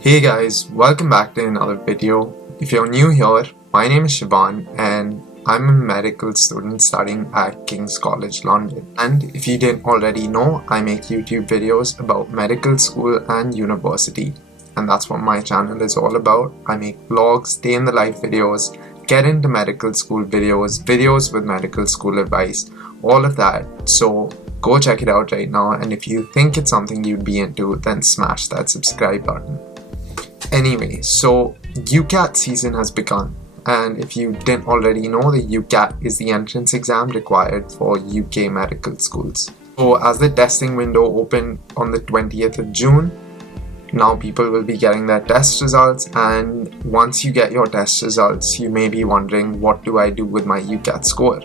Hey guys, welcome back to another video. If you're new here, my name is Shivan and I'm a medical student studying at King's College London. And if you didn't already know, I make YouTube videos about medical school and university. And that's what my channel is all about. I make vlogs, day in the life videos, get into medical school videos, videos with medical school advice, all of that. So go check it out right now, and if you think it's something you'd be into, then smash that subscribe button. Anyway, so UCAT season has begun, and if you didn't already know, the UCAT is the entrance exam required for UK medical schools. So as the testing window opened on the 20th of June, now people will be getting their test results, and once you get your test results, you may be wondering, what do I do with my UCAT score?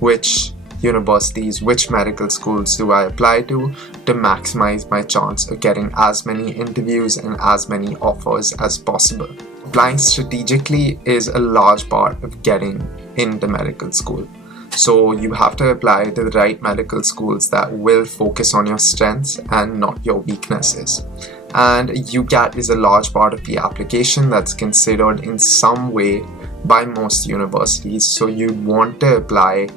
Which universities, which medical schools do I apply to maximize my chance of getting as many interviews and as many offers as possible? Applying strategically is a large part of getting into medical school. So you have to apply to the right medical schools that will focus on your strengths and not your weaknesses. And UCAT is a large part of the application that's considered in some way by most universities. So you want to apply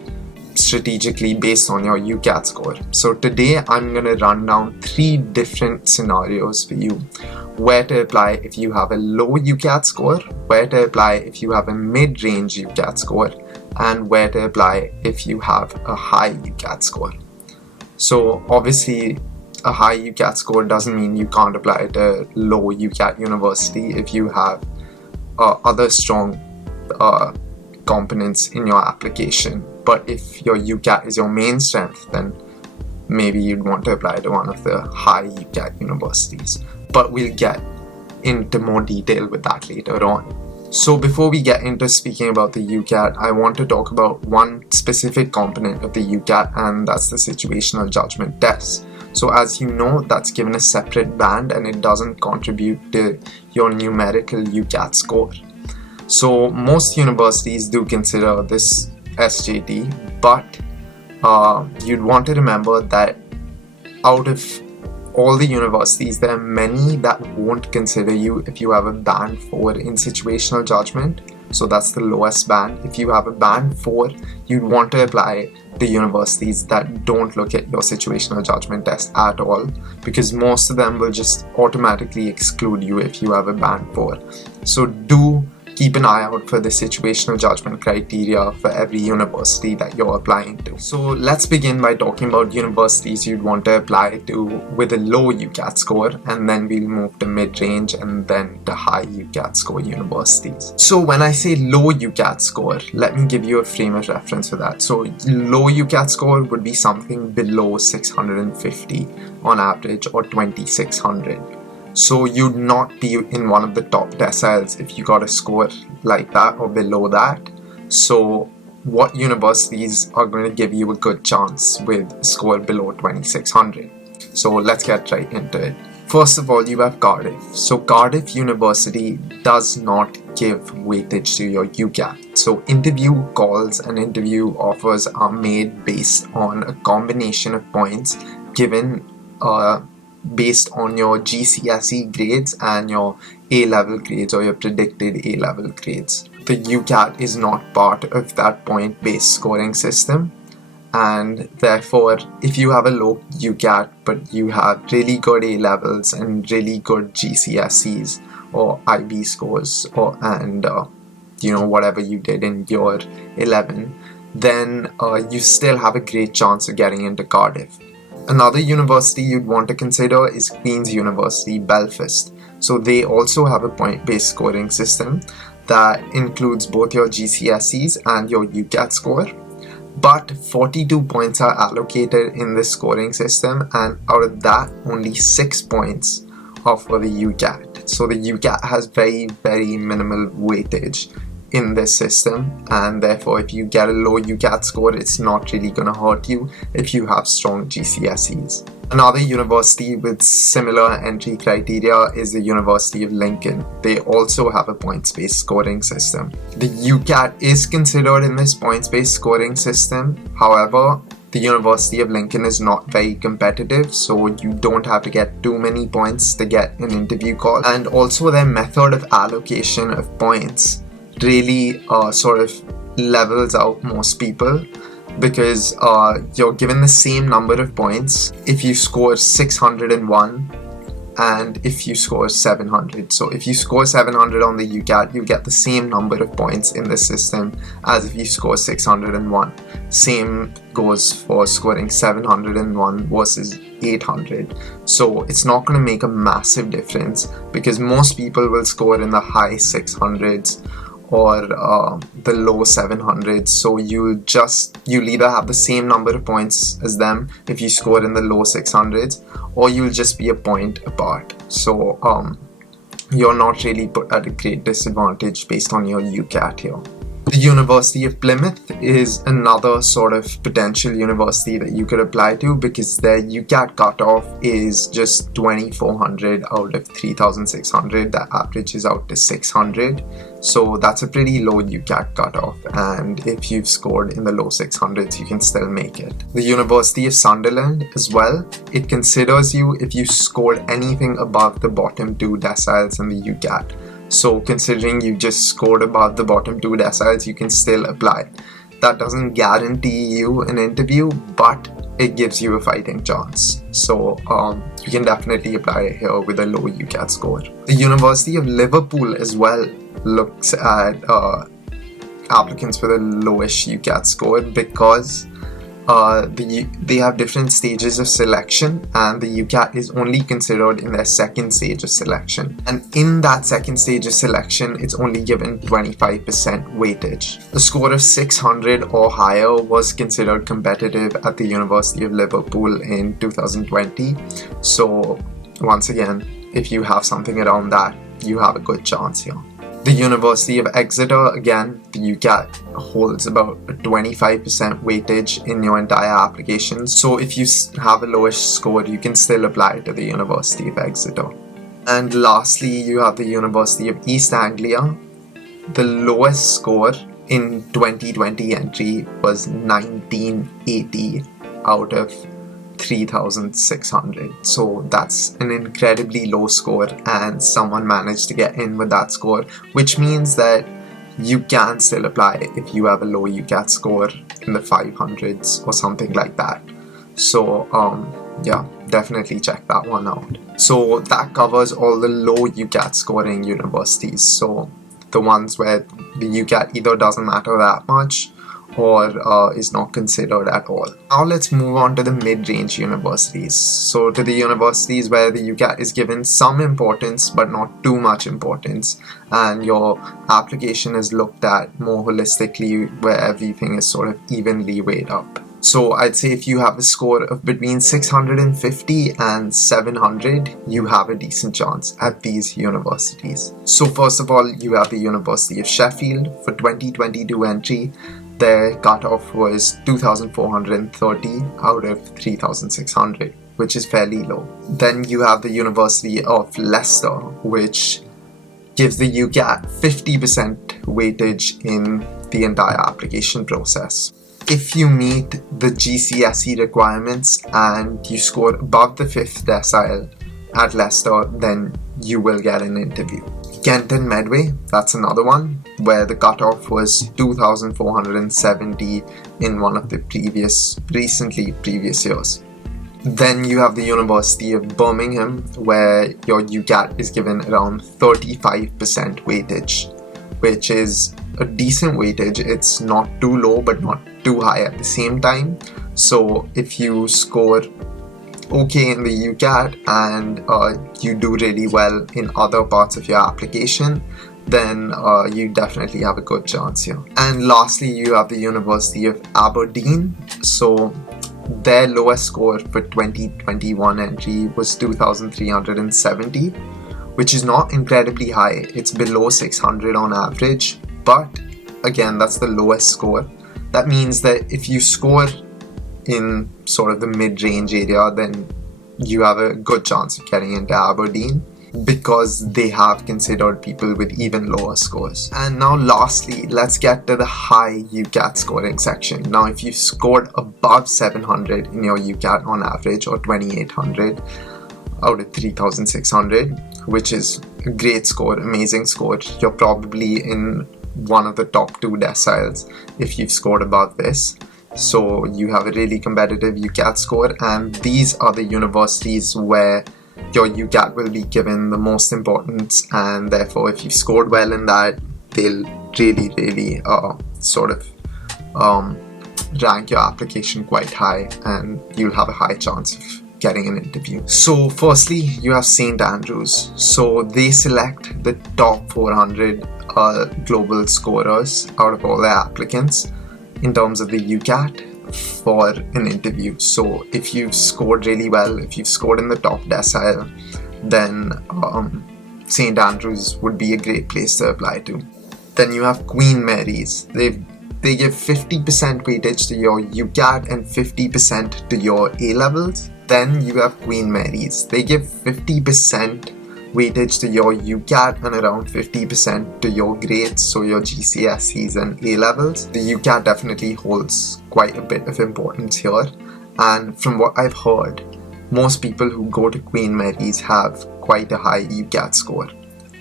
strategically based on your UCAT score. So today I'm going to run down 3 different scenarios for you: where to apply if you have a low UCAT score, where to apply if you have a mid-range UCAT score, and where to apply if you have a high UCAT score. So obviously a high UCAT score doesn't mean you can't apply to low UCAT university if you have other strong components in your application. But if your UCAT is your main strength, then maybe you'd want to apply to one of the high UCAT universities. But we'll get into more detail with that later on. So before we get into speaking about the UCAT, I want to talk about one specific component of the UCAT, and that's the situational judgment test. So as you know, that's given a separate band and it doesn't contribute to your numerical UCAT score. So most universities do consider this SJT, but you'd want to remember that out of all the universities, there are many that won't consider you if you have a band 4 in situational judgment. So that's the lowest band. If you have a band 4, you'd want to apply to universities that don't look at your situational judgment test at all, because most of them will just automatically exclude you if you have a band 4. So do keep an eye out for the situational judgment criteria for every university that you're applying to. So let's begin by talking about universities you'd want to apply to with a low UCAT score, and then we'll move to mid-range and then to high UCAT score universities. So when I say low UCAT score, let me give you a frame of reference for that. So low UCAT score would be something below 650 on average, or 2600. So you'd not be in one of the top deciles if you got a score like that or below that. So what universities are going to give you a good chance with a score below 2600? So let's get right into it. First of all, you have Cardiff. So Cardiff University does not give weightage to your UCAT. So interview calls and interview offers are made based on a combination of points given based on your GCSE grades and your A-level grades, or your predicted A-level grades. The UCAT is not part of that point-based scoring system, and therefore if you have a low UCAT but you have really good A-levels and really good GCSEs or IB scores, and whatever you did in year 11, then you still have a great chance of getting into Cardiff. Another university you'd want to consider is Queen's University, Belfast. So they also have a point-based scoring system that includes both your GCSEs and your UCAT score. But 42 points are allocated in this scoring system, and out of that, only 6 points are for the UCAT. So the UCAT has very, very minimal weightage in this system, and therefore if you get a low UCAT score, it's not really going to hurt you if you have strong GCSEs. Another university with similar entry criteria is the University of Lincoln. They also have a points-based scoring system. The UCAT is considered in this points-based scoring system. However, The University of Lincoln is not very competitive, so you don't have to get too many points to get an interview call. And also their method of allocation of points really sort of levels out most people, because you're given the same number of points if you score 601 and if you score 700. So if you score 700 on the UCAT, you get the same number of points in the system as if you score 601. Same goes for scoring 701 versus 800. So it's not going to make a massive difference, because most people will score in the high 600s or the low 700s. So you'll either have the same number of points as them if you score in the low 600s, or you'll just be a point apart. So you're not really put at a great disadvantage based on your UCAT here. The University of Plymouth is another sort of potential university that you could apply to, because their UCAT cutoff is just 2400 out of 3600. That averages out to 600. So that's a pretty low UCAT cutoff, and if you've scored in the low 600s, you can still make it. The University of Sunderland as well, it considers you if you scored anything above the bottom 2 deciles in the UCAT. So considering you just scored above the bottom 2 deciles, you can still apply. That doesn't guarantee you an interview, but it gives you a fighting chance. So you can definitely apply here with a low UCAT score. The University of Liverpool as well looks at applicants with a lowish UCAT score, because they have different stages of selection, and the UCAT is only considered in their second stage of selection. And in that second stage of selection, it's only given 25% weightage. A score of 600 or higher was considered competitive at the University of Liverpool in 2020. So once again, if you have something around that, you have a good chance here. The University of Exeter, again, the UCAT holds about a 25% weightage in your entire application. So if you have a lowish score, you can still apply to the University of Exeter. And lastly, you have the University of East Anglia. The lowest score in 2020 entry was 1980 out of 3600. So that's an incredibly low score, and someone managed to get in with that score, which means that you can still apply if you have a low UCAT score in the 500s or something like that. So yeah, definitely check that one out. So that covers all the low UCAT scoring universities, so the ones where the UCAT either doesn't matter that much or is not considered at all. Now let's move on to the mid-range universities. So to the universities where the UCAT is given some importance but not too much importance, and your application is looked at more holistically, where everything is sort of evenly weighed up. So I'd say if you have a score of between 650 and 700, you have a decent chance at these universities. So first of all, you have the University of Sheffield. For 2022 entry, their cutoff was 2,430 out of 3,600, which is fairly low. Then you have the University of Leicester, which gives the UCAT 50% weightage in the entire application process. If you meet the GCSE requirements and you score above the 5th decile at Leicester, then you will get an interview. Kent and Medway, that's another one where the cutoff was 2,470 in one of the previous years. Then you have the University of Birmingham, where your UCAT is given around 35% weightage, which is a decent weightage. It's not too low but not too high at the same time. So if you score okay in the UCAT and you do really well in other parts of your application, then you definitely have a good chance here. And lastly, you have the University of Aberdeen. So their lowest score for 2021 entry was 2,370, which is not incredibly high. It's below 600 on average, but again, that's the lowest score. That means that if you score in sort of the mid-range area, then you have a good chance of getting into Aberdeen. because they have considered people with even lower scores. And now lastly, let's get to the high UCAT scoring section. Now if you scored above 700 in your UCAT on average, or 2800 out of 3600, which is a great score, amazing score, you're probably in one of the top 2 deciles if you've scored above this. So you have a really competitive UCAT score, and these are the universities where your UCAT will be given the most importance, and therefore if you scored well in that, they'll really rank your application quite high, and you'll have a high chance of getting an interview. So firstly, you have St. Andrews. So they select the top 400 global scorers out of all their applicants in terms of the UCAT for an interview. So if you've scored really well, if you've scored in the top decile, then St. Andrews would be a great place to apply to. Then you have Queen Mary's. They give 50% weightage to your UCAT and 50% to your A-levels. Then you have Queen Mary's. They give 50% weightage to your UCAT and around 50% to your grades, so your GCSEs and A-levels. The UCAT definitely holds quite a bit of importance here, and from what I've heard, most people who go to Queen Mary's have quite a high UCAT score,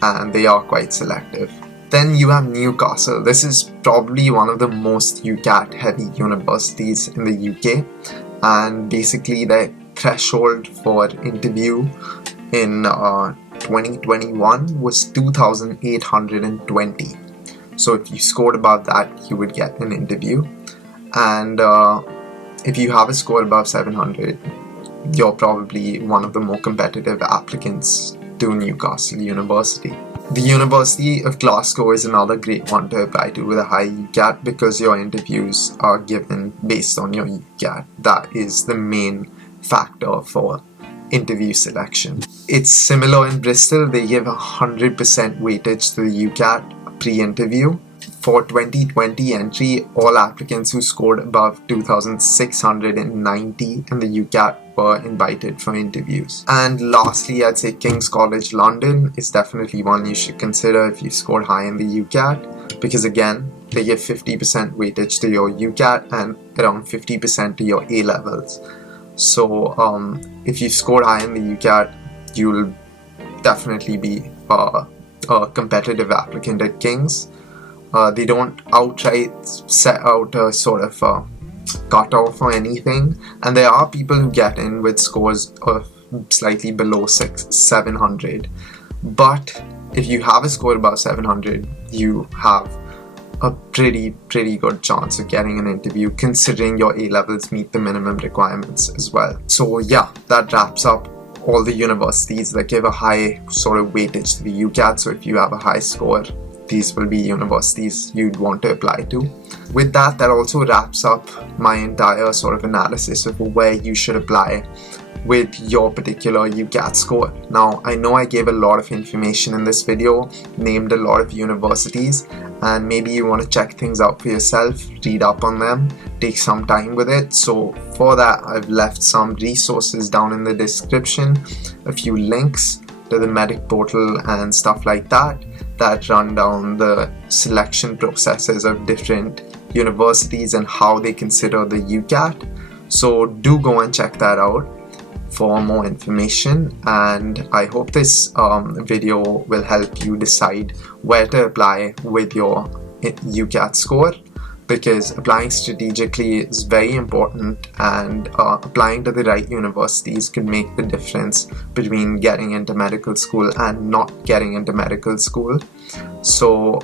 and they are quite selective. Then you have Newcastle. This is probably one of the most UCAT heavy universities in the UK, and basically their threshold for interview in 2021 was 2,820. So if you scored above that, you would get an interview, and if you have a score above 700, you're probably one of the more competitive applicants to Newcastle University. The University of Glasgow is another great one to apply to with a high UCAT, because your interviews are given based on your UCAT. That is the main factor for interview selection. It's similar in Bristol. They give 100% weightage to the UCAT pre-interview. For 2020 entry, all applicants who scored above 2,690 in the UCAT were invited for interviews. And lastly, I'd say King's College London is definitely one you should consider if you scored high in the UCAT, because again, they give 50% weightage to your UCAT and around 50% to your A-levels. So if you scored high in the UCAT, you'll definitely be a competitive applicant at King's. They don't outright set out a sort of cutoff or anything, and there are people who get in with scores of slightly below 700, but if you have a score above 700, you have a pretty good chance of getting an interview, considering your A-levels meet the minimum requirements as well. So yeah, that wraps up all the universities that give a high sort of weightage to the UCAT. So if you have a high score, these will be universities you'd want to apply to. With that also wraps up my entire sort of analysis of where you should apply with your particular UCAT score. Now, I know I gave a lot of information in this video, named a lot of universities, and maybe you want to check things out for yourself, read up on them, take some time with it. So for that, I've left some resources down in the description, a few links to the medic portal and stuff like that run down the selection processes of different universities and how they consider the UCAT. So do go and check that out for more information, and I hope this video will help you decide where to apply with your UCAT score, because applying strategically is very important, and applying to the right universities could make the difference between getting into medical school and not getting into medical school. So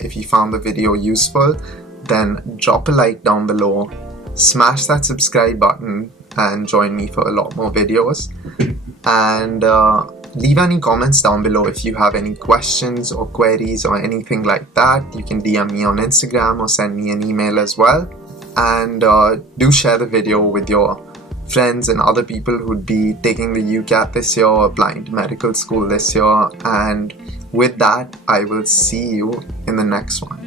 if you found the video useful, then drop a like down below, smash that subscribe button, and join me for a lot more videos, and leave any comments down below if you have any questions or queries or anything like that. You can DM me on Instagram or send me an email as well, and do share the video with your friends and other people who'd be taking the UCAT this year or applying to medical school this year. And with that, I will see you in the next one.